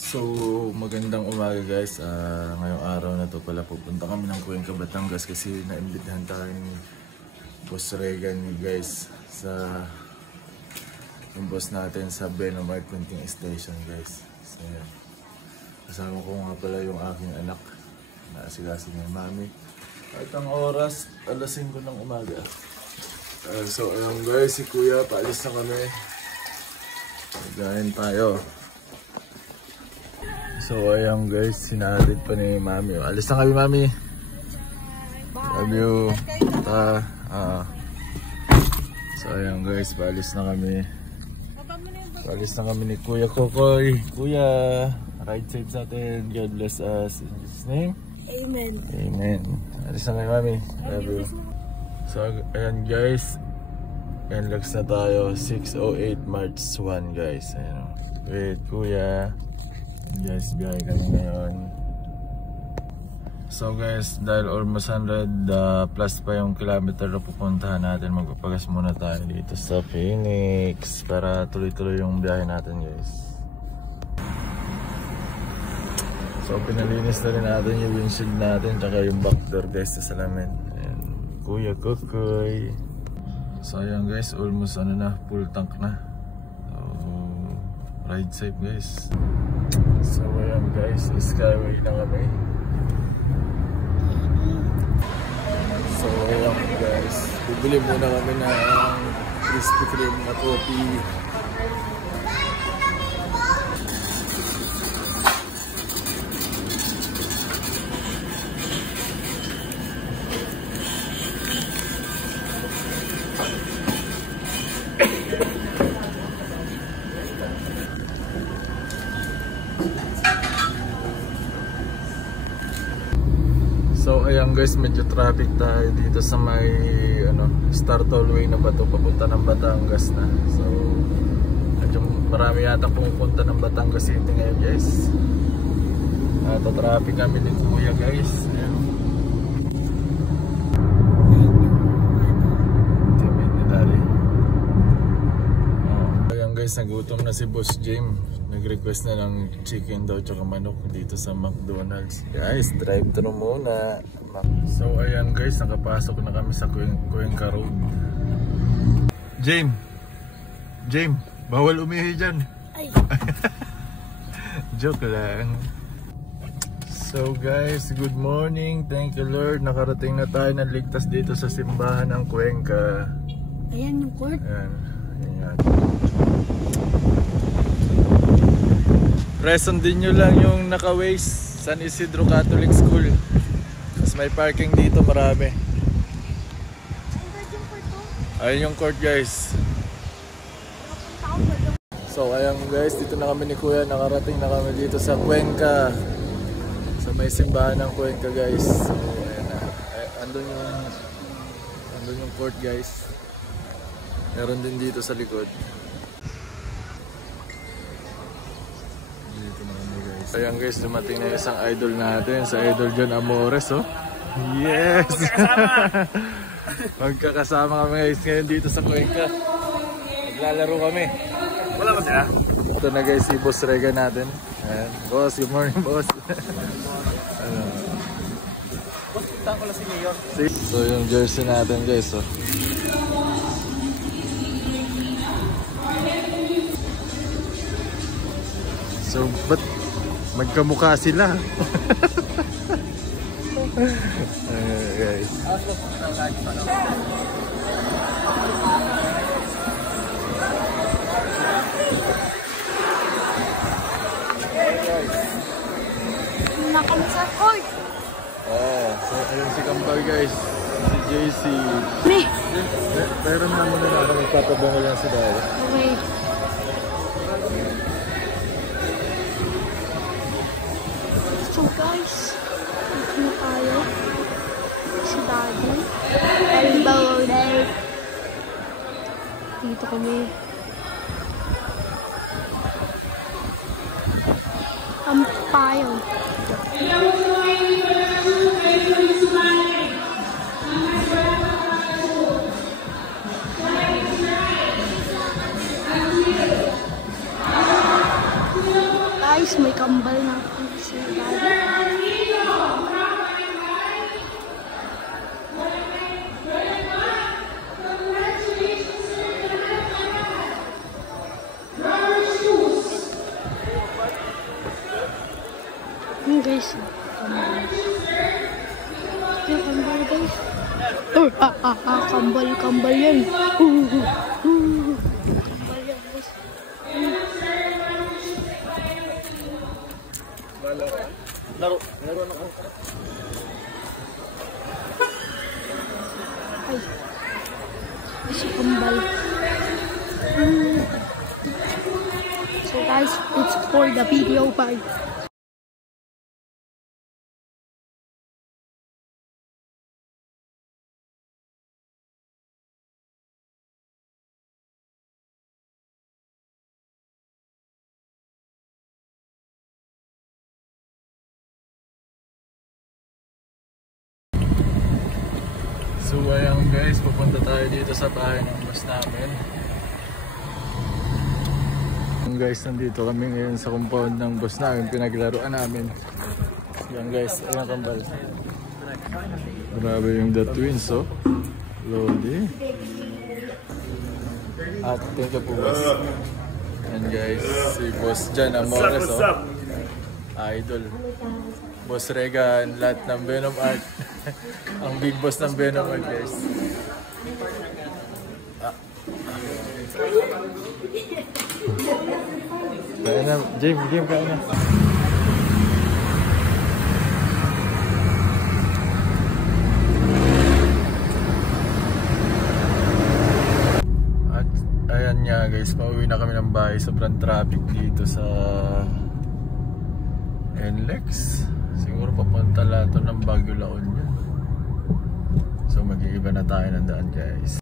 So, magandang umaga guys. Ngayong araw na to pala pupunta kami ng Cuenca, Batangas kasi naimbitahan tayo ni Boss Regan guys sa yung boss natin sa Benomart Printing Station guys. So, kasama ko nga pala yung aking anak na asigasin ng mami. At ang oras, alas 5 ng umaga. So, ayun guys, si Kuya, paalis na kami. Magahin tayo. So ayan guys, sinatid pa ni Mami. Alis na kami Mami. Love you. So ayan guys, paalis na kami. Paalis na kami ni Kuya Kokoy. Kuya, ride safe sa atin. God bless us. In Jesus' name. Amen. Amen. Alis na kami Mami. Love you. So ayan guys, NLEX na tayo. 6:08 March 1 guys. Ayan. Wait Kuya. Guys, biyahe kami ngayon. So guys, dahil almost 100 plus pa yung kilometer na pupuntahan natin, magpapagas muna tayo dito sa Phoenix para tuloy-tuloy yung biyahe natin guys. So pinalinis na rin natin yung windshield natin tsaka yung back door guys sa salamin. Ayan, Kuya Kokoy. So ayan guys, almost full tank na. So ride safe guys. So ayan guys, skyway na kami. So ayan guys, bibili muna kami ng Krispy Kreme na coffee. So ayan guys, medyo traffic tayo dito sa may Star Tollway na ba ito, papunta ng Batangas na. So medyo marami yata pumupunta ng Batangas City ngayon guys. Traffic kami din Kuya guys. Ayan. Ayan guys, nagutom na si Boss James. Nag-request na ng chicken daw tsaka manok dito sa McDonald's. Guys, drive-thru muna. So ayan guys, nakapasok na kami sa Cuenca Road. James, bawal umihi dyan. Ay. Joke lang. So guys, good morning. Thank you Lord. Nakarating na tayo ng ligtas dito sa simbahan ng Cuenca. Ayan yung court. Ayan. Ayan. Reson din nyo lang yung naka-Waze, San Isidro Catholic School. Tapos may parking dito marami. Ayun yung court guys. So ayan guys, dito na kami ni Kuya. Nakarating na kami dito sa Cuenca. Sa may simbahan ng Cuenca guys. So ayan na. Andun yung court guys. Meron din dito sa likod. Ayan guys, dumating na isang idol natin, sa Idol John Amores, oh. Yes! Magkakasama kami guys ngayon dito sa Cuenca. Naglalaro kami. Wala ba sila? Ito na guys, si Boss Regan natin. Ayan. Boss, good morning boss. Boss, punta ko lang si Mayor. So yung jersey natin guys, oh. So, ba't magkamukha sila? Guys. Nakam sa court. So ayun si Kambal guys. Si JC. Pero na muna na ako magpapabango lang si Dawa. Okay. So guys, dito na tayo si Daddy. Hello day. Dito kami. Payo. guys, may kambal na si Daddy. Guys, yung kambal guys. Kambal yan. Kambal yan guys. Laro na ako. Ay, si kambal. So guys, it's for the video part. So ayan guys, pupunta tayo dito sa bahay ng boss namin. Guys, nandito kami ngayon sa compound ng boss namin, pinaglaruan namin. Yan guys, ayan kambal. Grabe yung The Twins, oh. Lodi. At thank you po boss. And guys, si boss Jan Amores, oh. Idol. Boss Regan, lahat ng Venom Art. Ang big boss ng Venom Art, guys. Kaya na, game, kaya na. At ayan nga guys, pauwi na kami ng bahay. Sobrang traffic dito sa NLEX. Siguro papunta lahat ng Baguio La Union. So mag-iiba na tayo ng daan guys.